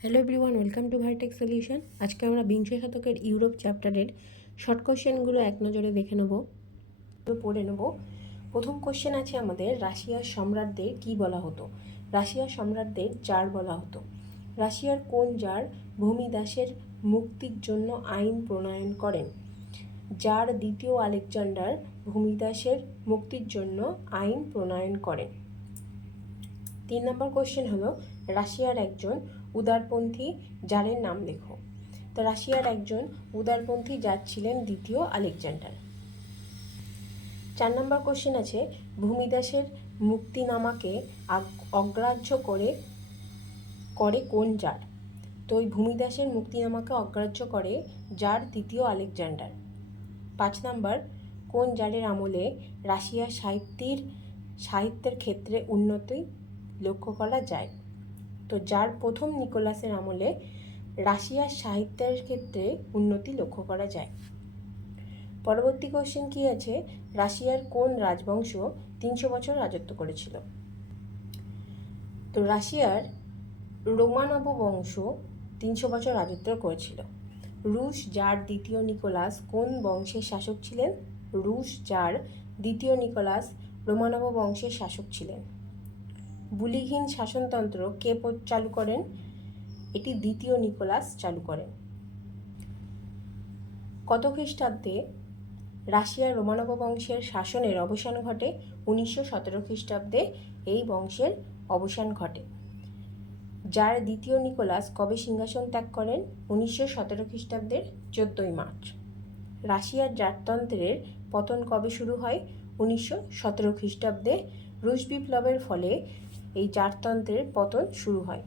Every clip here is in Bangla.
Hello everyone welcome to ভাইটেক solution আজকে আমরা বিংশ শতকের ইউরোপ চ্যাপ্টারের শর্ট কোশ্চেনগুলো এক নজরে দেখে নেব। পড়ে নেব। প্রথম কোশ্চেন আছে আমাদের, রাশিয়ার সম্রাটদের কি বলা হতো? রাশিয়ার সম্রাটদের জার বলা হতো। রাশিয়ার কোন জার ভূমিদাসের মুক্তির জন্য আইন প্রণয়ন করেন? যার দ্বিতীয় আলেকজান্ডার ভূমিদাসের মুক্তির জন্য আইন প্রণয়ন করেন। তিন নম্বর কোশ্চেন হলো, রাশিয়ার একজন উদারপন্থী জারের নাম লেখো। তো রাশিয়ার একজন উদারপন্থী জার ছিলেন দ্বিতীয় আলেকজান্ডার। চার নম্বর কোশ্চেন আছে, ভূমিদাসের মুক্তিনামাকে অগ্রাহ্য করে করে কোন জার তো ওই ভূমিদাসের মুক্তিনামাকে অগ্রাহ্য করে জার দ্বিতীয় আলেকজান্ডার। পাঁচ নাম্বার, কোন জারের আমলে রাশিয়ার সাহিত্যের সাহিত্যের ক্ষেত্রে উন্নতি লক্ষ্য করা যায়? তো যার প্রথম নিকোলাসের আমলে রাশিয়ার সাহিত্যের ক্ষেত্রে উন্নতি লক্ষ্য করা যায়। পরবর্তী কোশ্চেন কি আছে? রাশিয়ার কোন রাজবংশ তিনশো বছর রাজত্ব করেছিল? তো রাশিয়ার রোমানব বংশ তিনশো বছর রাজত্ব করেছিল। রুশ জার দ্বিতীয় নিকোলাস কোন বংশের শাসক ছিলেন? রুশ জার দ্বিতীয় নিকোলাস রোমানব বংশের শাসক ছিলেন। বুলিহীন শাসনতন্ত্র কে চালু করেন? এটি দ্বিতীয় নিকোলাস চালু করেন। কত খ্রিস্টাব্দে রাশিয়ার রোমানব বংশের শাসনের অবসান ঘটে? উনিশশো সতেরো খ্রিস্টাব্দে এই বংশের অবসান ঘটে। যার দ্বিতীয় নিকোলাস কবে সিংহাসন ত্যাগ করেন? উনিশশো সতেরো খ্রিস্টাব্দের চোদ্দই মার্চ। রাশিয়ার জারতন্ত্রের পতন কবে শুরু হয়? উনিশশো সতেরো খ্রিস্টাব্দে রুশ বিপ্লবের ফলে এই জারতন্ত্রের পতন শুরু হয়।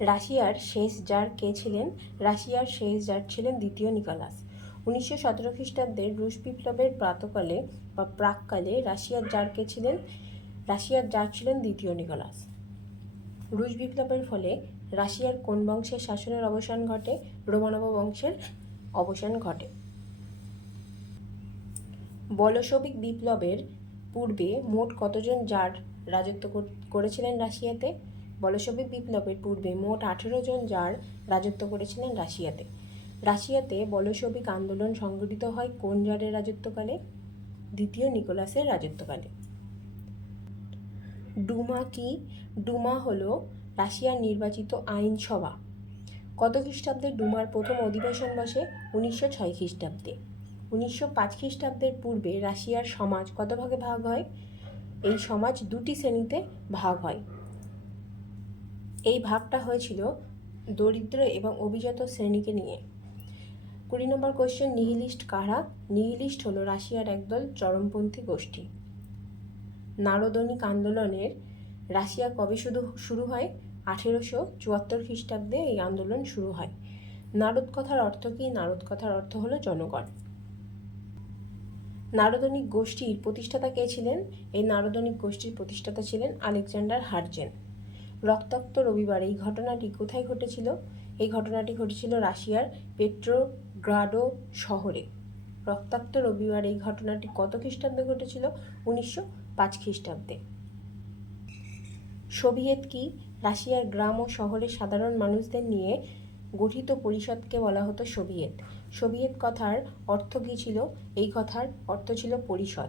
রাশিয়ার শেষ জার কে ছিলেন? রাশিয়ার শেষ জার ছিলেন দ্বিতীয় নিকোলাস। উনিশশো সতেরো খ্রিস্টাব্দের রুশ বিপ্লবের প্রাতকালে বা প্রাককালে রাশিয়ার জার কে ছিলেন? রাশিয়ার জার ছিলেন দ্বিতীয় নিকোলাস। রুশ বিপ্লবের ফলে রাশিয়ার কোন বংশের শাসনের অবসান ঘটে? রোমানব বংশের অবসান ঘটে। বলশবিক বিপ্লবের পূর্বে মোট কতজন জার রাজত্ব করেছিলেন রাশিয়াতে। বলসবি বিপ্লবের পূর্বে মোট আঠেরো জন জার রাজত্ব করেছিলেন রাশিয়াতে। রাশিয়াতে বলসবিক আন্দোলন সংগঠিত হয় কোন জারের রাজত্বকালে? দ্বিতীয় নিকোলাসের রাজত্বকালে। ডুমা কি? ডুমা হলো রাশিয়ার নির্বাচিত আইনসভা কত খ্রিস্টাব্দে ডুমার প্রথম অধিবেশন বসে? উনিশশো ছয় খ্রিস্টাব্দে। উনিশশো পাঁচ খ্রিস্টাব্দের পূর্বে রাশিয়ার সমাজ কত ভাগে ভাগ হয়? এই সমাজ দুটি শ্রেণীতে ভাগ হয়। এই ভাগটা হয়েছিল দরিদ্র এবং অভিজাত শ্রেণীকে নিয়ে। কুড়ি নম্বর কোশ্চেন নিহিলিস্ট কারা? নিহিলিস্ট হলো রাশিয়ার একদল চরমপন্থী গোষ্ঠী। নারদনিক আন্দোলনের, রাশিয়া কবে শুধু শুরু হয়? আঠেরোশো চুয়াত্তর খ্রিস্টাব্দে এই আন্দোলন শুরু হয়। নারদ কথার অর্থ কী? নারদ কথার অর্থ হলো জনগণ। নারদনিক গোষ্ঠীর প্রতিষ্ঠাতা কে ছিলেন? এই নারদনিক গোষ্ঠীর প্রতিষ্ঠাতা ছিলেন আলেকজান্ডার হার্জেন। রক্তাক্ত রবিবার এই ঘটনাটি কোথায় ঘটেছিল? এই ঘটনাটি ঘটেছিল রাশিয়ার পেট্রোগ্রাডো শহরে। রক্তাক্ত রবিবার এই ঘটনাটি কত খ্রিস্টাব্দে ঘটেছিল? উনিশশো পাঁচ খ্রিস্টাব্দে। সোভিয়েত কি রাশিয়ার গ্রাম ও শহরের সাধারণ মানুষদের নিয়ে গঠিত পরিষদকে বলা হতো সোভিয়েত। সোভিয়েত কথার অর্থ কী ছিল? এই কথার অর্থ ছিল পরিষদ।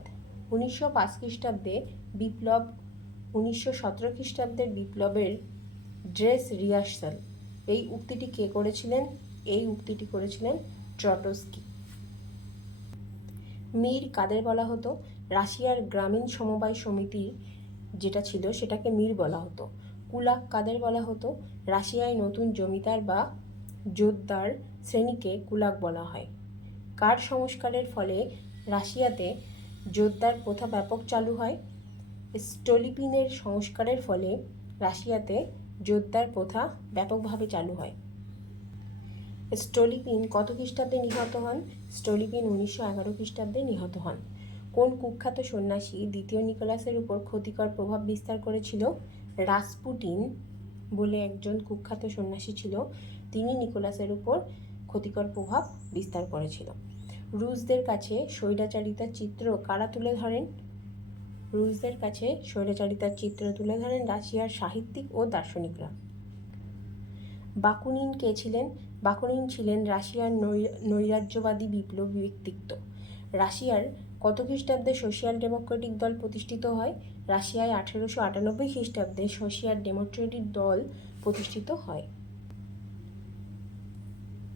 উনিশশো পাঁচ খ্রিস্টাব্দে বিপ্লব, উনিশশো সতেরো খ্রিস্টাব্দের বিপ্লবের ড্রেস রিহার্সাল। এই উক্তিটি কে করেছিলেন? এই উক্তিটি করেছিলেন ট্রটস্কি। মীর কাদের বলা হতো? রাশিয়ার গ্রামীণ সমবায় সমিতি যেটা ছিল সেটাকে মীর বলা হতো। কুলাক কাদের বলা হতো? রাশিয়ায় নতুন জমিদার বা জোতদার শ্রেণীকে কুলাক বলা হয়। কার সংস্কারের ফলে রাশিয়াতে জোতদার প্রথা ব্যাপক চালু হয়? স্টোলিপিনের সংস্কারের ফলে রাশিয়াতে জোতদার প্রথা ব্যাপকভাবে চালু হয়। স্টোলিপিন কত খ্রিস্টাব্দে নিহত হন? স্টোলিপিন উনিশশো এগারো খ্রিস্টাব্দে নিহত হন। কোন কুখ্যাত সন্ন্যাসী দ্বিতীয় নিকোলাসের উপর ক্ষতিকর প্রভাব বিস্তার করেছিল? রাসপুটিন বলে একজন কুখ্যাত সন্ন্যাসী ছিল। তিনি নিকোলাসের উপর ক্ষতিকর প্রভাব বিস্তার করেছিল। রুশদের কাছে স্বৈরাচারিতার চিত্র কারা তুলে ধরেন? রুশদের কাছে স্বৈরাচারিতার চিত্র তুলে ধরেন রাশিয়ার সাহিত্যিক ও দার্শনিকরা। বাকুনিন কে ছিলেন? বাকুনিন ছিলেন রাশিয়ার নৈ- নৈরাজ্যবাদী বিপ্লবী ব্যক্তিত্ব। রাশিয়ার কত খ্রিস্টাব্দে সোশিয়াল ডেমোক্রেটিক দল প্রতিষ্ঠিত হয়? রাশিয়ায় আঠেরোশো আটানব্বই খ্রিস্টাব্দে সোশিয়াল ডেমোক্রেটিক দল প্রতিষ্ঠিত হয়।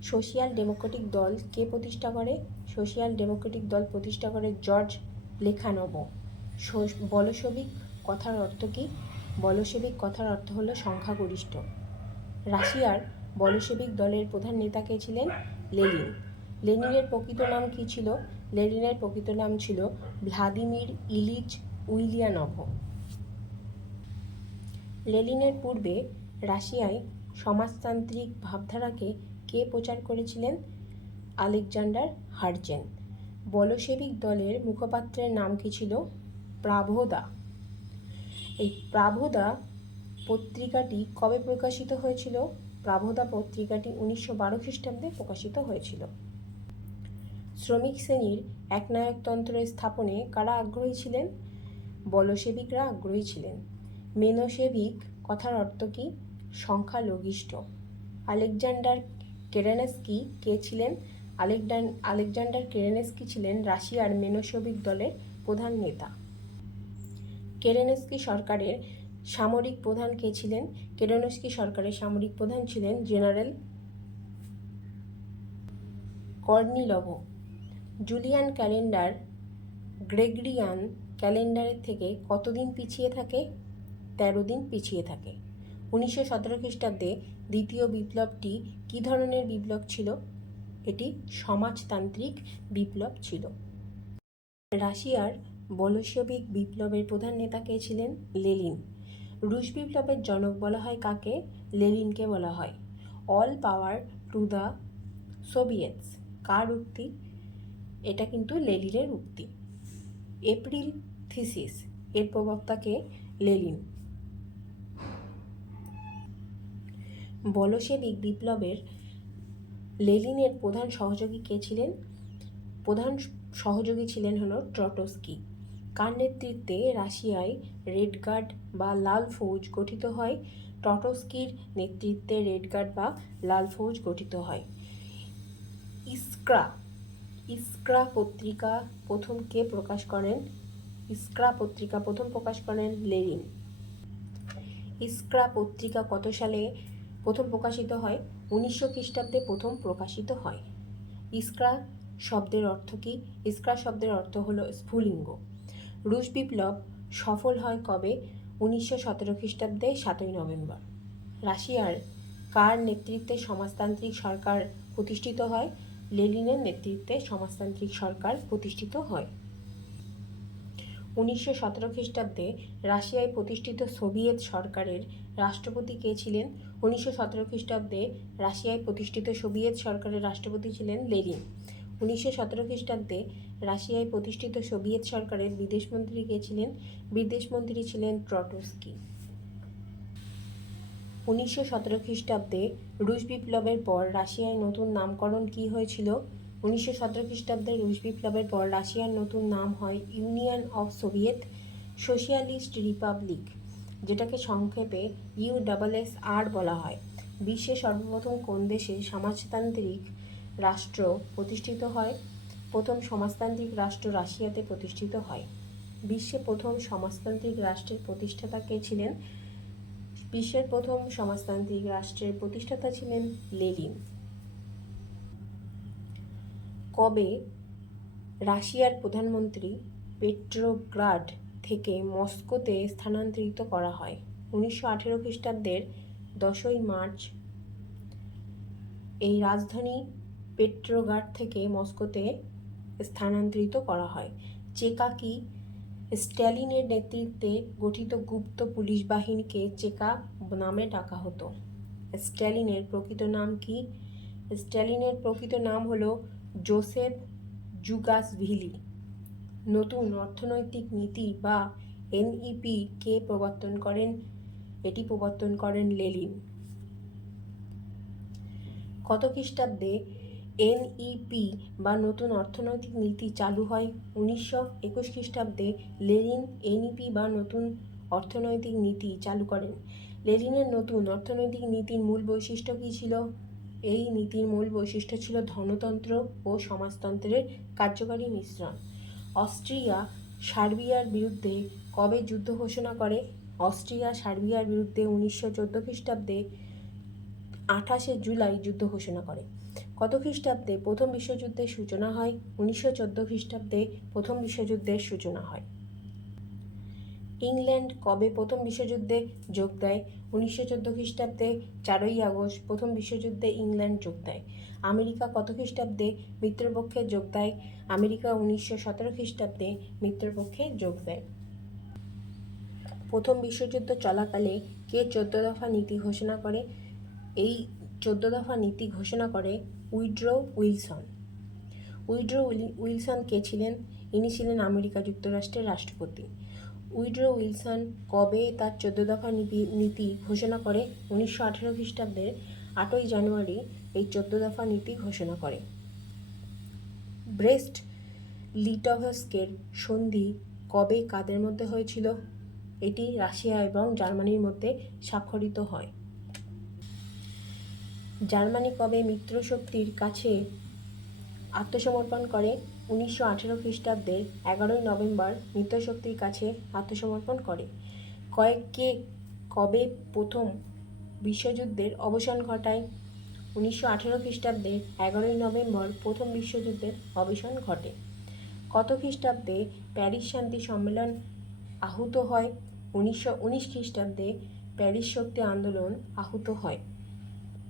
সোশিয়াল ডেমোক্রেটিক দল কে প্রতিষ্ঠা করে? সোশিয়াল ডেমোক্রেটিক দল প্রতিষ্ঠা করে জর্জ লেখানভ সোস- বলশবিক কথার অর্থ কী? বলশেবিক কথার অর্থ হলো সংখ্যাগরিষ্ঠ। রাশিয়ার বলশেবিক দলের প্রধান নেতা কে ছিলেন? লেনিন। লেনিনের প্রকৃত নাম কী ছিল? লেনিনের প্রকৃত নাম ছিল ভ্লাদিমির ইলিচ উইলিয়ানভ। লেনিনের পূর্বে রাশিয়ায় সমাজতান্ত্রিক ভাবধারাকে কে প্রচার করেছিলেন? Alexander Herzen. বলশেবিক দলের মুখপাত্রের নাম কী ছিল? প্রাভোদা। এই প্রাভোদা পত্রিকাটি কবে প্রকাশিত হয়েছিল? প্রাভোদা পত্রিকাটি উনিশশো বারো খ্রিস্টাব্দে প্রকাশিত হয়েছিল। শ্রমিক শ্রেণির একনায়কতন্ত্র স্থাপনে কারা আগ্রহী ছিলেন? বলশেবিকরা আগ্রহী ছিলেন। মেনোশেভিক কথার অর্থ কী? সংখ্যালঘিষ্ঠ। আলেকজান্ডার কেরেনেস্কি কে ছিলেন? আলেকজান, আলেকজান্ডার কেরেনেস্কি ছিলেন রাশিয়ার মেনোশেভিক দলের প্রধান নেতা। কেরেনেস্কি সরকারের সামরিক প্রধান কে ছিলেন? কেরেনেস্কি সরকারের সামরিক প্রধান ছিলেন general Kornilov. Julian calendar, Gregorian ক্যালেন্ডারের থেকে কতদিন পিছিয়ে থাকে? তেরো দিন পিছিয়ে থাকে। উনিশশো সতেরো খ্রিস্টাব্দে দ্বিতীয় বিপ্লবটি কী ধরনের বিপ্লব ছিল? এটি সমাজতান্ত্রিক বিপ্লব ছিল। রাশিয়ার বলশেবিক বিপ্লবের প্রধান নেতা কে ছিলেন? লেলিন রুশ বিপ্লবের জনক বলা হয় কাকে? লেলিনকে বলা হয়। All power to the soviets কার উক্তি? এটা কিন্তু লেলিনের উক্তি। April thesis. এর প্রবক্তাকে লেলিন বলশেবিক বিপ্লবের লেলিনের প্রধান সহযোগী কে ছিলেন? প্রধান সহযোগী ছিলেন হলো ট্রটস্কি। কার নেতৃত্বে রাশিয়ায় রেড গার্ড বা লাল ফৌজ গঠিত হয়? টটস্কির নেতৃত্বে রেড গার্ড বা লাল ফৌজ গঠিত হয়। ইস্ক্রা। ইস্ক্রা পত্রিকা প্রথম কে প্রকাশ করেন? ইস্ক্রা পত্রিকা প্রথম প্রকাশ করেন লেনিন ইস্ক্রা পত্রিকা কত সালে প্রথম প্রকাশিত হয় উনিশশো খ্রিস্টাব্দে প্রথম প্রকাশিত হয়। ইস্ক্রা শব্দের অর্থ কী? ইস্ক্রা শব্দের অর্থ হলো স্ফুলিঙ্গ। রুশ বিপ্লব সফল হয় কবে? উনিশশো সতেরো খ্রিস্টাব্দে সাতই নভেম্বর। রাশিয়ার কার নেতৃত্বে সমাজতান্ত্রিক সরকার প্রতিষ্ঠিত হয়? লেনিনের নেতৃত্বে সমাজতান্ত্রিক সরকার প্রতিষ্ঠিত হয়। উনিশশো সতেরো খ্রিস্টাব্দে রাশিয়ায় প্রতিষ্ঠিত সোভিয়েত সরকারের রাষ্ট্রপতি কে ছিলেন? উনিশশো সতেরো খ্রিস্টাব্দে রাশিয়ায় প্রতিষ্ঠিত সোভিয়েত সরকারের রাষ্ট্রপতি ছিলেন লেনিন। উনিশশো সতেরো খ্রিস্টাব্দে রাশিয়ায় প্রতিষ্ঠিত সোভিয়েত সরকারের বিদেশমন্ত্রী কে ছিলেন? বিদেশমন্ত্রী ছিলেন ট্রটস্কি। উনিশশো সতেরো খ্রিস্টাব্দে রুশ বিপ্লবের পর রাশিয়ায় নতুন নামকরণ কী হয়েছিল? উনিশশো সতেরো খ্রিস্টাব্দে রুশ বিপ্লবের পর রাশিয়ার নতুন নাম হয় union of soviet socialist republic. যেটাকে সংক্ষেপে ইউ ডাবল এস আর বলা হয়। বিশ্বে সর্বপ্রথম কোন দেশে সমাজতান্ত্রিক রাষ্ট্র প্রতিষ্ঠিত হয়? প্রথম সমাজতান্ত্রিক রাষ্ট্র রাশিয়াতে প্রতিষ্ঠিত হয়। বিশ্বে প্রথম সমাজতান্ত্রিক রাষ্ট্রের প্রতিষ্ঠাতা কে ছিলেন? বিশ্বের প্রথম সমাজতান্ত্রিক রাষ্ট্রের প্রতিষ্ঠাতা ছিলেন লেনিন। কবে রাশিয়ার প্রধানমন্ত্রী পেট্রোগ্রাড থেকে মস্কোতে স্থানান্তরিত করা হয়। উনিশশো আঠেরো খ্রিস্টাব্দের দশই মার্চ এই রাজধানী পেট্রোগ্রাড থেকে মস্কোতে স্থানান্তরিত করা হয়। চেকাকি স্ট্যালিনের নেতৃত্বে গঠিত গুপ্ত পুলিশ বাহিনীকে চেকা নামে ডাকা হতো। স্ট্যালিনের প্রকৃত নাম কি? স্ট্যালিনের প্রকৃত নাম হলো জোসেফ জুগাসভিলি। নতুন অর্থনৈতিক নীতি বা এনইপি কে প্রবর্তন করেন? এটি প্রবর্তন করেন লেলিন কত খ্রিস্টাব্দে এনইপি বা নতুন অর্থনৈতিক নীতি চালু হয়? উনিশশো একুশ খ্রিস্টাব্দে লেনিন এনইপি বা নতুন অর্থনৈতিক নীতি চালু করেন। লেনিনের নতুন অর্থনৈতিক নীতির মূল বৈশিষ্ট্য কী ছিল? এই নীতির মূল বৈশিষ্ট্য ছিল ধনতন্ত্র ও সমাজতন্ত্রের কার্যকারী মিশ্রণ। অস্ট্রিয়া সার্বিয়ার বিরুদ্ধে কবে যুদ্ধ ঘোষণা করে? অস্ট্রিয়া সার্বিয়ার বিরুদ্ধে উনিশশো চোদ্দ খ্রিস্টাব্দে আঠাশে জুলাই যুদ্ধ ঘোষণা করে। কত খ্রিস্টাব্দে প্রথম বিশ্বযুদ্ধের সূচনা হয়? উনিশশো চোদ্দ খ্রিস্টাব্দে প্রথম বিশ্বযুদ্ধের সূচনা হয়। ইংল্যান্ড কবে প্রথম বিশ্বযুদ্ধে যোগ দেয়? উনিশশো চোদ্দ খ্রিস্টাব্দে চারই আগস্ট প্রথম বিশ্বযুদ্ধে ইংল্যান্ড যোগ দেয়। আমেরিকা কত খ্রিস্টাব্দে মিত্রপক্ষে যোগ দেয়? আমেরিকা উনিশশো সতেরো খ্রিস্টাব্দে মিত্রপক্ষে যোগ দেয়। প্রথম বিশ্বযুদ্ধ চলাকালে কে চোদ্দ দফা নীতি ঘোষণা করে? এই চোদ্দ দফা নীতি ঘোষণা করে উইড্রো উইলসন। উইড্রো উইলি- উইলসন কে ছিলেন? ইনি ছিলেন আমেরিকা যুক্তরাষ্ট্রের রাষ্ট্রপতি। উইড্রো উইলসন কবে তার চোদ্দ দফা নীতি নীতি ঘোষণা করে? উনিশশো আঠেরো খ্রিস্টাব্দের আটই জানুয়ারি এই চোদ্দ দফা নীতি ঘোষণা করে। ব্রেস্ট লিটভস্কের সন্ধি কবে কাদের মধ্যে হয়েছিল? এটি রাশিয়া এবং জার্মানির মধ্যে স্বাক্ষরিত হয়। জার্মানি কবে মিত্রশক্তির কাছে আত্মসমর্পণ করে? উনিশশো আঠেরো খ্রিস্টাব্দের এগারোই নভেম্বর মিত্রশক্তির কাছে আত্মসমর্পণ করে। কয়েক কয়েককে কবে প্রথম বিশ্বযুদ্ধের অবসান ঘটায়? উনিশশো আঠেরো খ্রিস্টাব্দে এগারোই নভেম্বর প্রথম বিশ্বযুদ্ধের অবসান ঘটে। কত খ্রিস্টাব্দে প্যারিস শান্তি সম্মেলন আহুত হয়? উনিশশো উনিশ খ্রিস্টাব্দে প্যারিস শক্তি আন্দোলন আহুত হয়।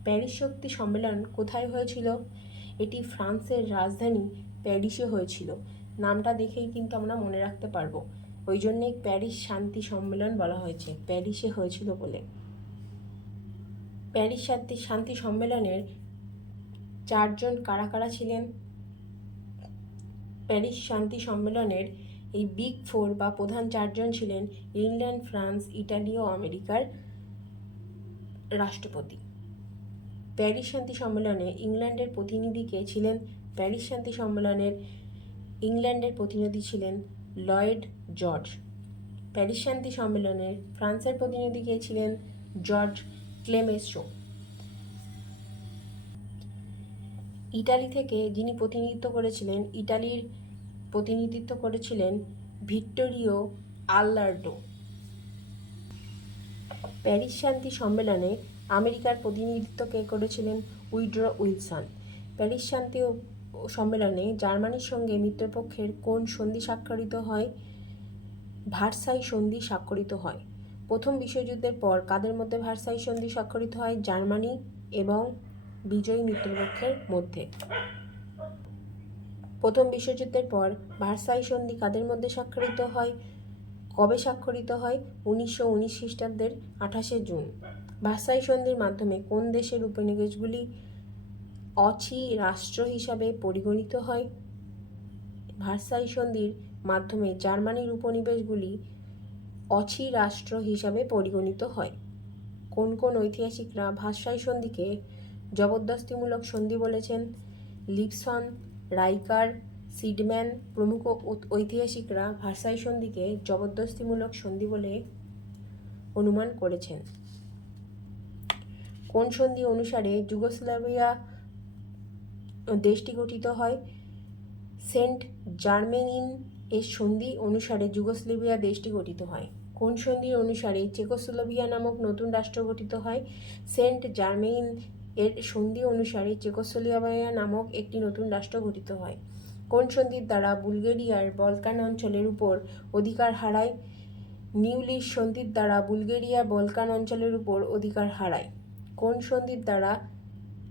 প্যারিস শক্তি সম্মেলন কোথায় হয়েছিল? এটি ফ্রান্সের রাজধানী প্যারিসে হয়েছিল। নামটা দেখেই কিন্তু আমরা মনে রাখতে পারব। ওই জন্যে প্যারিস শান্তি সম্মেলন বলা হয়েছে। প্যারিসে হয়েছিল বলে। প্যারিস শান্তি শান্তি সম্মেলনের চারজন কারা কারা ছিলেন? প্যারিস শান্তি সম্মেলনের এই বিগ ফোর বা প্রধান চারজন ছিলেন ইংল্যান্ড, ফ্রান্স, ইটালি ও আমেরিকার রাষ্ট্রপতি। প্যারিস শান্তি সম্মেলনে ইংল্যান্ডের প্রতিনিধি কে ছিলেন? প্যারিস শান্তি সম্মেলনের ইংল্যান্ডের প্রতিনিধি ছিলেন লয়েড জর্জ। প্যারিস শান্তি সম্মেলনে ফ্রান্সের প্রতিনিধি কে ছিলেন? জর্জ ক্লেমেসো ইটালি থেকে যিনি প্রতিনিধিত্ব করেছিলেন, ইটালির প্রতিনিধিত্ব করেছিলেন ভিক্টোরিও আল্লার্ডো। প্যারিস শান্তি সম্মেলনে আমেরিকার প্রতিনিধিত্ব কে করেছিলেন উইড্র উইলসন। প্যারিস শান্তি সম্মেলনে জার্মানির সঙ্গে মিত্রপক্ষের কোন সন্ধি স্বাক্ষরিত হয়, ভার্সাই সন্ধি স্বাক্ষরিত হয়। প্রথম বিশ্বযুদ্ধের পর কাদের মধ্যে ভার্সাই সন্ধি স্বাক্ষরিত হয়? জার্মানি এবং বিজয়ী মিত্রপক্ষের মধ্যে। প্রথম বিশ্বযুদ্ধের পর ভার্সাই সন্ধি কাদের মধ্যে স্বাক্ষরিত হয়? কবে স্বাক্ষরিত হয়? উনিশশো উনিশ খ্রিস্টাব্দের আঠাশে জুন। ভার্সাই সন্ধির মাধ্যমে কোন দেশের উপনিবেশগুলি অছি রাষ্ট্র হিসাবে পরিগণিত হয়? ভার্সাই সন্ধির মাধ্যমে জার্মানির উপনিবেশগুলি অছি রাষ্ট্র হিসাবে পরিগণিত হয়। কোন কোন ঐতিহাসিকরা ভাষাই সন্ধিকে জবরদস্তিমূলক সন্ধি বলেছেন? লিপসন, রাইকার, সিডম্যান প্রমুখ ঐতিহাসিকরা ভাষাই সন্ধিকে জবরদস্তিমূলক সন্ধি বলে অনুমান করেছেন। কোন সন্ধি অনুসারে যুগোস্লাভিয়া দেশটি গঠিত হয়? সেন্ট জার্মেনিন এর সন্ধি অনুসারে যুগোস্লাভিয়া দেশটি গঠিত হয়। কোন সন্ধির অনুসারে চেকোস্লোভিয়া নামক নতুন রাষ্ট্র গঠিত হয়? সেন্ট জার্মেইন এর সন্ধি অনুসারে চেকোস্লোভিয়া নামক একটি নতুন রাষ্ট্র গঠিত হয়। কোন সন্ধির দ্বারা বুলগেরিয়ার বলকান অঞ্চলের উপর অধিকার হারায়? নিউলির সন্ধির দ্বারা বুলগেরিয়া বলকান অঞ্চলের উপর অধিকার হারায়। কোন সন্ধির দ্বারা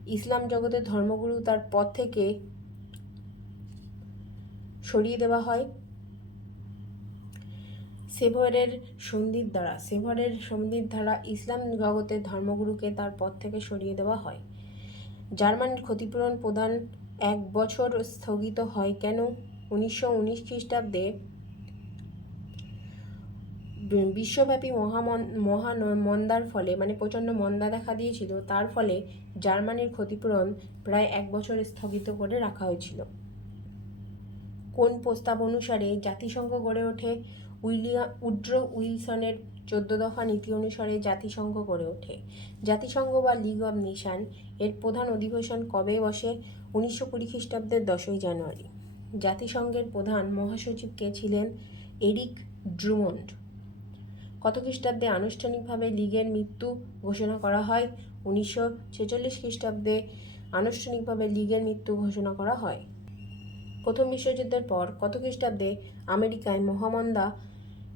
ইসলাম জগতের ধর্মগুরু তার পদ থেকে সরিয়ে দেওয়া হয়? সেভরের সন্ধির দ্বারা, সেভরের সন্ধির দ্বারা ইসলাম জগতের ধর্মগুরুকে তার পদ থেকে সরিয়ে দেওয়া হয়। জার্মানির ক্ষতিপূরণ প্রদান এক বছর স্থগিত হয় কেন? উনিশশো উনিশ খ্রিস্টাব্দে বিশ্বব্যাপী মহা মন্দার ফলে মানে প্রচণ্ড মন্দা দেখা দিয়েছিল, তার ফলে জার্মানির ক্ষতিপূরণ প্রায় এক বছর স্থগিত করে রাখা হয়েছিল। কোন প্রস্তাব অনুসারে জাতিসংঘ গড়ে ওঠে উইলিয়াম উড্রো উইলসনের চোদ্দ দফা নীতি অনুসারে জাতিসংঘ গড়ে ওঠে। জাতিসংঘ বা লিগ অব নেশন এর প্রধান অধিবেশন কবে বসে? উনিশশো কুড়ি খ্রিস্টাব্দের দশই জানুয়ারি। জাতিসংঘের প্রধান মহাসচিব কে ছিলেন এরিক ড্রুমন্ড। কত খ্রিস্টাব্দে আনুষ্ঠানিকভাবে লীগের মৃত্যু ঘোষণা করা হয়? উনিশশো ছেচল্লিশ খ্রিস্টাব্দে আনুষ্ঠানিকভাবে লীগের মৃত্যু ঘোষণা করা হয়। প্রথম বিশ্বযুদ্ধের পর কত খ্রিস্টাব্দে আমেরিকায় মহামন্দা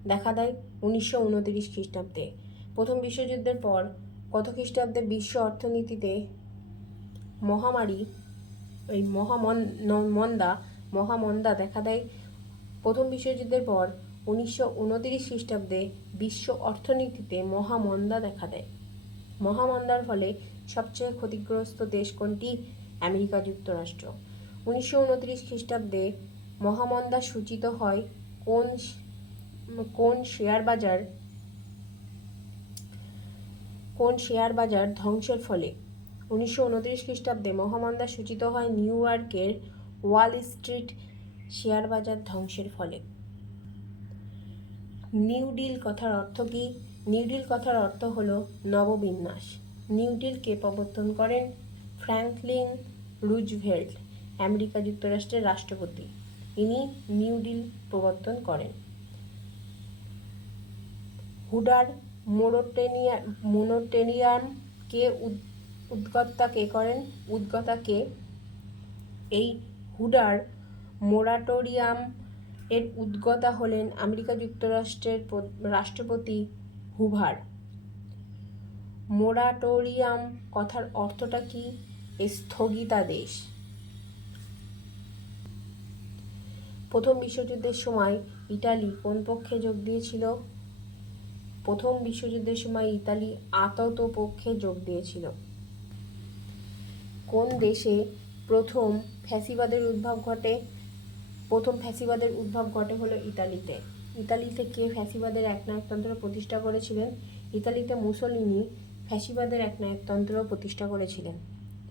দেখা দেয় উনিশশো উনতিরিশ খ্রিস্টাব্দে। প্রথম বিশ্বযুদ্ধের পর কত খ্রিস্টাব্দে বিশ্ব অর্থনীতিতে মহামারী ওই মহামন মন্দা মহামন্দা দেখা দেয়? প্রথম বিশ্বযুদ্ধের পর উনিশশো উনতিরিশ খ্রিস্টাব্দে বিশ্ব অর্থনীতিতে মহামন্দা দেখা দেয়। মহামন্দার ফলে সবচেয়ে ক্ষতিগ্রস্ত দেশ কোনটি? আমেরিকা যুক্তরাষ্ট্র। উনিশশো উনত্রিশ খ্রিস্টাব্দে মহামন্দা সূচিত হয় কোন কোন শেয়ার বাজার, কোন শেয়ার বাজার ধ্বংসের ফলে? উনিশশো উনত্রিশ খ্রিস্টাব্দে মহামন্দা সূচিত হয় নিউ ইয়র্কের ওয়াল স্ট্রিট শেয়ার বাজার ধ্বংসের ফলে। নিউ ডিল কথার অর্থ কী? নিউ ডিল কথার অর্থ হল নববিন্যাস। নিউ ডিল কে প্রবর্তন করেন? ফ্র্যাঙ্কলিন রুজভেল্ট, আমেরিকা যুক্তরাষ্ট্রের রাষ্ট্রপতি। ইনি নিউ ডিল প্রবর্তন করেন। হুডার মোনোটেনিয়া মোনোটেনিয়ামকে উদ- উদ্গত্তা কে করেন? উদ্গতা কে? এই হুডার মোরাটোরিয়াম এর উদ্গতা হলেন আমেরিকা যুক্তরাষ্ট্রের রাষ্ট্রপতি হুভার। মোরাটোরিয়াম কথার অর্থটা কি? স্থগিতাদেশ। প্রথম বিশ্বযুদ্ধের সময় ইটালি কোন পক্ষে যোগ দিয়েছিল? প্রথম বিশ্বযুদ্ধের সময় ইতালি আতত পক্ষে যোগ দিয়েছিল। কোন দেশে প্রথম ফ্যাসিবাদের উদ্ভব ঘটে? প্রথম ফ্যাসিবাদের উদ্ভব ঘটে হলো ইতালিতে। ইতালিতে কে ফ্যাসিবাদের একনায়কতন্ত্র প্রতিষ্ঠা করেছিলেন? ইতালিতে মুসোলিনি ফ্যাসিবাদের একনায়কতন্ত্র প্রতিষ্ঠা করেছিলেন।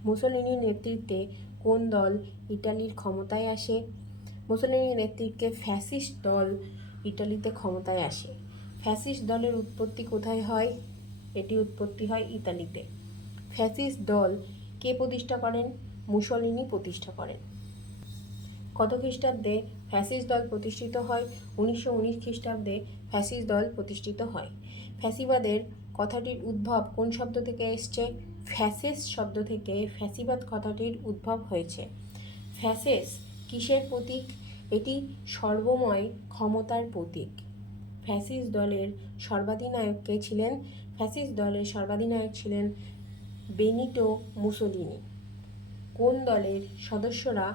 মুসোলিনির নেতৃত্বে কোন দল ইটালির ক্ষমতায় আসে? মুসোলিনির নেতৃত্বে ফ্যাসিস্ট দল ইটালিতে ক্ষমতায় আসে। ফ্যাসিস্ট দলের উৎপত্তি কোথায় হয়? এটি উৎপত্তি হয় ইতালিতে। ফ্যাসিস্ট দল কে প্রতিষ্ঠা করেন? মুসোলিনি প্রতিষ্ঠা করেন। কত খ্রিস্টাব্দে ফ্যাসিস দল প্রতিষ্ঠিত হয়? উনিশশো উনিশ খ্রিস্টাব্দে ফ্যাসিস দল প্রতিষ্ঠিত হয়। ফ্যাসিবাদের কথাটির উদ্ভব কোন শব্দ থেকে এসছে? ফ্যাসেস শব্দ থেকে ফ্যাসিবাদ কথাটির উদ্ভব হয়েছে। ফ্যাসেস কিসের প্রতীক? এটি সর্বময় ক্ষমতার প্রতীক। ফ্যাসিস দলের সর্বাধিনায়ককে ছিলেন, ফ্যাসিস দলের সর্বাধিনায়ক ছিলেন বেনিটো মুসোলিনি। কোন দলের সদস্যরা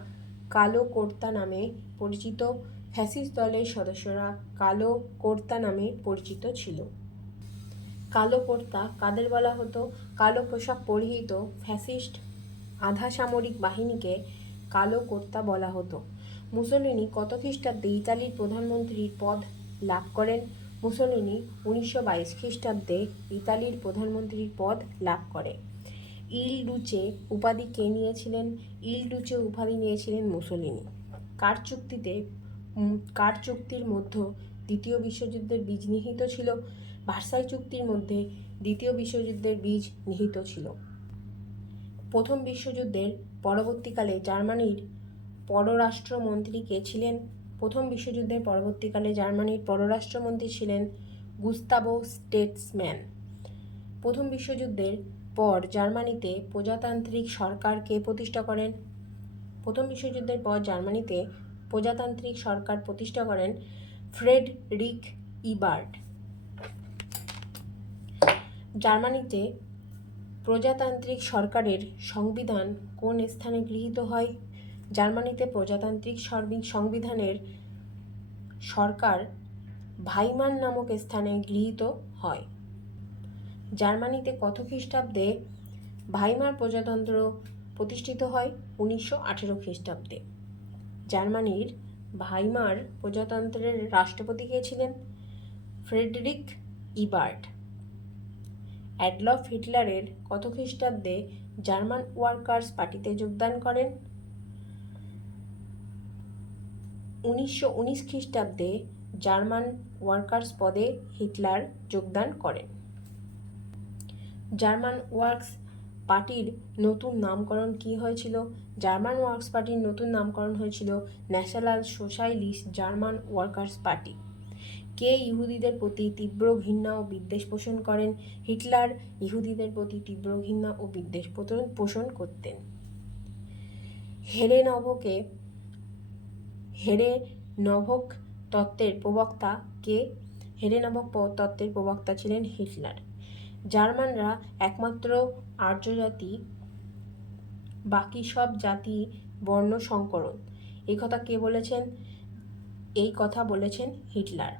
কালো কর্তা নামে পরিচিত? ফ্যাসিস দলের সদস্যরা কালো কর্তা নামে পরিচিত ছিল। কালো কর্তা কাদের বলা হতো? কালো পোশাক পরিহিত ফ্যাসিস্ট আধা সামরিক বাহিনীকে কালো কর্তা বলা হতো। মুসোলিনি কত খ্রিস্টাব্দে ইতালির প্রধানমন্ত্রীর পদ লাভ করেন। মুসোলিনি উনিশশো বাইশ খ্রিস্টাব্দে ইতালির প্রধানমন্ত্রীর পদ লাভ করে। ইল ডুচে উপাধি কে নিয়েছিলেন? ইল ডুচে উপাধি নিয়েছিলেন মুসোলিনি। কার চুক্তিতে কার চুক্তির মধ্যে দ্বিতীয় বিশ্বযুদ্ধের বীজ নিহিত ছিল? ভার্সাই চুক্তির মধ্যে দ্বিতীয় বিশ্বযুদ্ধের বীজ নিহিত ছিল। প্রথম বিশ্বযুদ্ধের পরবর্তীকালে জার্মানির পররাষ্ট্রমন্ত্রী কে ছিলেন? প্রথম বিশ্বযুদ্ধের পরবর্তীকালে জার্মানির পররাষ্ট্রমন্ত্রী ছিলেন গুস্তাবো স্টেটসম্যান। প্রথম বিশ্বযুদ্ধের পর জার্মানিতে প্রজাতান্ত্রিক সরকার কে প্রতিষ্ঠা করেন। প্রথম বিশ্বযুদ্ধের পর জার্মানিতে প্রজাতান্ত্রিক সরকার প্রতিষ্ঠা করেন ফ্রেডরিক ইবার্ট। জার্মানিতে প্রজাতান্ত্রিক সরকারের সংবিধান কোন স্থানে গৃহীত হয়? জার্মানিতে প্রজাতান্ত্রিক সংবিধানের সরকার ভাইমান নামক স্থানে গৃহীত হয়। জার্মানিতে কত খ্রিস্টাব্দে ভাইমার প্রজাতন্ত্র প্রতিষ্ঠিত হয়? উনিশশো আঠেরো খ্রিস্টাব্দে। জার্মানির ভাইমার প্রজাতন্ত্রের রাষ্ট্রপতি কে ছিলেন? Friedrich Ebert. অ্যাডলফ হিটলারের কত খ্রিস্টাব্দে জার্মান ওয়ার্কার্স পার্টিতে যোগদান করেন? উনিশশো উনিশ খ্রিস্টাব্দে জার্মান ওয়ার্কার্স পদে হিটলার যোগদান করেন। জার্মান ওয়ার্কস পার্টির নতুন নামকরণ কি হয়েছিল? জার্মান ওয়ার্কস পার্টির নতুন নামকরণ হয়েছিল national socialist German workers party. কে ইহুদিদের প্রতি তীব্র ঘৃণা ও বিদ্বেষ পোষণ করেন? হিটলার ইহুদিদের প্রতি তীব্র ঘৃণা ও বিদ্বেষ পোষণ- করতেন। হেরে নভকে হেরে নভক তত্ত্বের প্রবক্তা কে? হেরে নভক তত্ত্বের প্রবক্তা ছিলেন হিটলার। জার্মানরা একমাত্র আর্য জাতি বাকি সব জাতি বর্ণ সংকরণ। এই কথা কে বলেছেন? এই কথা বলেছেন হিটলার।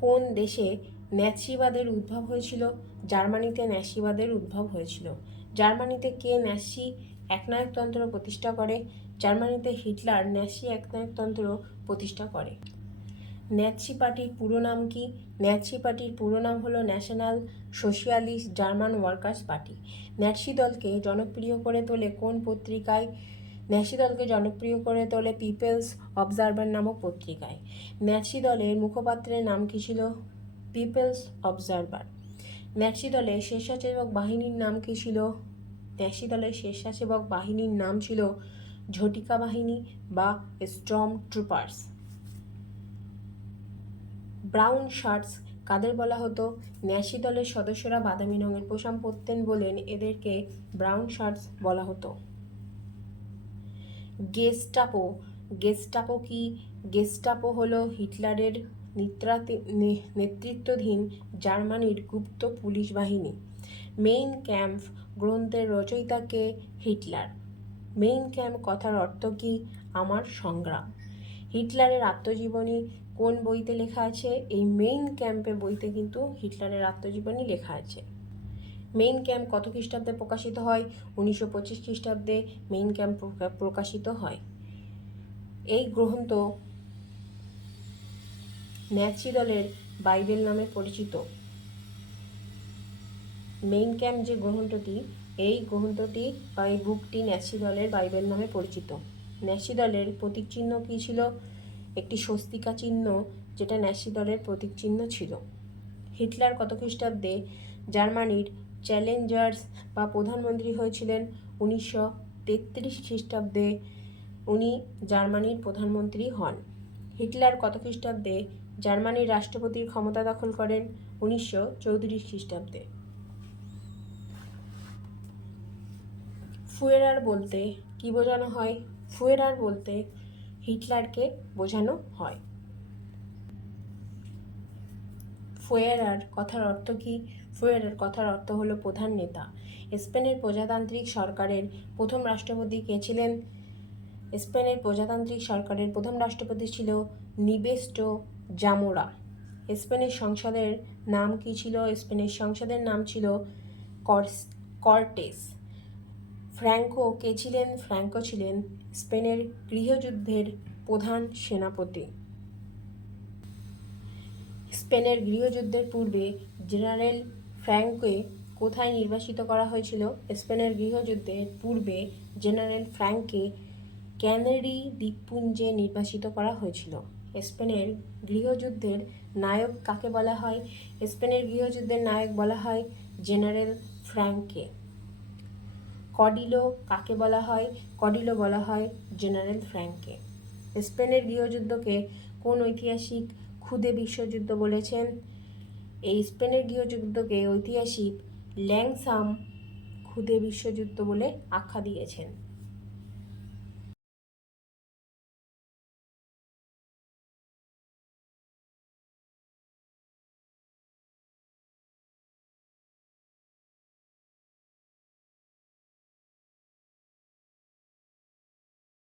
কোন দেশে ন্যাসিবাদের উদ্ভব হয়েছিল? জার্মানিতে ন্যাসিবাদের উদ্ভব হয়েছিল। জার্মানিতে কে ন্যাসি একনায়কতন্ত্র প্রতিষ্ঠা করে? জার্মানিতে হিটলার ন্যাসি একনায়কতন্ত্র প্রতিষ্ঠা করে। ন্যাৎসি পার্টির পুরো নাম কি? ন্যাৎসি পার্টির পুরো নাম হলো national socialist German workers party. Nazi দলকে জনপ্রিয় করে তোলে কোন পত্রিকায়? ন্যাৎসি দলকে জনপ্রিয় করে তোলে পিপলস অবজারভার নামক পত্রিকায়। ন্যাৎসি দলের মুখপাত্রের নাম কি ছিল? People's observer. ন্যাৎসি দলের স্বেচ্ছাসেবক বাহিনীর নাম কি ছিল? ন্যাৎসি দলের স্বেচ্ছাসেবক বাহিনীর নাম ছিল ঝটিকা বাহিনী বা স্ট্রম ট্রুপার্স। ব্রাউন শার্টস কাদের বলা হতো? ন্যাসি দলের সদস্যরা বাদামি রঙের পোশাক পরতেন বলেন এদেরকে ব্রাউন শার্টস বলা হতো। গেস্টাপো গেস্টাপো কি? গেস্টাপো হলো হিটলারের নেতৃত্বাধীন জার্মানির গুপ্ত পুলিশ বাহিনী। মেইন ক্যাম্প গ্রন্থের রচয়িতাকে হিটলার। মেইন ক্যাম্প কথার অর্থ কি? আমার সংগ্রাম। হিটলারের আত্মজীবনী কোন বইতে লেখা আছে? এই মেইন ক্যাম্পে বইতে কিন্তু হিটলারের আত্মজীবনী লেখা আছে। মেইন ক্যাম্প কত খ্রিস্টাব্দে প্রকাশিত হয়? উনিশশো পঁচিশ খ্রিস্টাব্দে মেইন ক্যাম্প প্রকাশিত হয়। এই গ্রন্থ ন্যাচি দলের বাইবেল নামে পরিচিত। মেইন ক্যাম্প যে গ্রন্থটি এই গ্রন্থটি বা এই বুকটি ন্যাসি দলের বাইবেল নামে পরিচিত। ন্যাসি দলের প্রতীক চিহ্ন কী ছিল? একটি স্বস্তিকা চিহ্ন যেটা ন্যাসি দলের প্রতীক চিহ্ন ছিল। হিটলার কত খ্রিস্টাব্দে জার্মানির চ্যালেঞ্জার্স বা প্রধানমন্ত্রী হয়েছিলেন? উনিশশো তেত্রিশ খ্রিস্টাব্দে উনি জার্মানির প্রধানমন্ত্রী হন। হিটলার কত খ্রিস্টাব্দে জার্মানির রাষ্ট্রপতির ক্ষমতা দখল করেন? উনিশশো চৌত্রিশ খ্রিস্টাব্দে। ফুয়েরার বলতে কি বোঝানো হয়? ফুয়েরার বলতে হিটলারকে বোঝানো হয়। ফুয়েরার কথার অর্থ কি? ফুয়েরার কথার অর্থ হলো প্রধান নেতা। স্পেনের প্রজাতান্ত্রিক সরকারের প্রথম রাষ্ট্রপতি কে ছিলেন? স্পেনের প্রজাতান্ত্রিক সরকারের প্রথম রাষ্ট্রপতি ছিল নিবেস্টো জামোরা। স্পেনের সংসদের নাম কি ছিল? স্পেনের সংসদের নাম ছিল কর্টেস। ফ্র্যাঙ্কো কে ছিলেন? ফ্র্যাঙ্কো ছিলেন স্পেনের গৃহযুদ্ধের প্রধান সেনাপতি। স্পেনের গৃহযুদ্ধের পূর্বে জেনারেল ফ্র্যাঙ্কোকে কোথায় নির্বাসিত করা হয়েছিল? স্পেনের গৃহযুদ্ধের পূর্বে জেনারেল ফ্র্যাঙ্ককে ক্যানারি দ্বীপপুঞ্জে নির্বাসিত করা হয়েছিল। স্পেনের গৃহযুদ্ধের নায়ক কাকে বলা হয়? স্পেনের গৃহযুদ্ধের নায়ক বলা হয় জেনারেল ফ্র্যাঙ্ককে। কডিলো কাকে বলা হয়? কডিলো বলা হয় জেনারেল ফ্র্যাঙ্ককে। স্পেনের গৃহযুদ্ধকে কোন ঐতিহাসিক খুদে বিশ্বযুদ্ধ বলেছেন? এই স্পেনের গৃহযুদ্ধকে ঐতিহাসিক ল্যাংসাম খুদে বিশ্বযুদ্ধ বলে আখ্যা দিয়েছেন।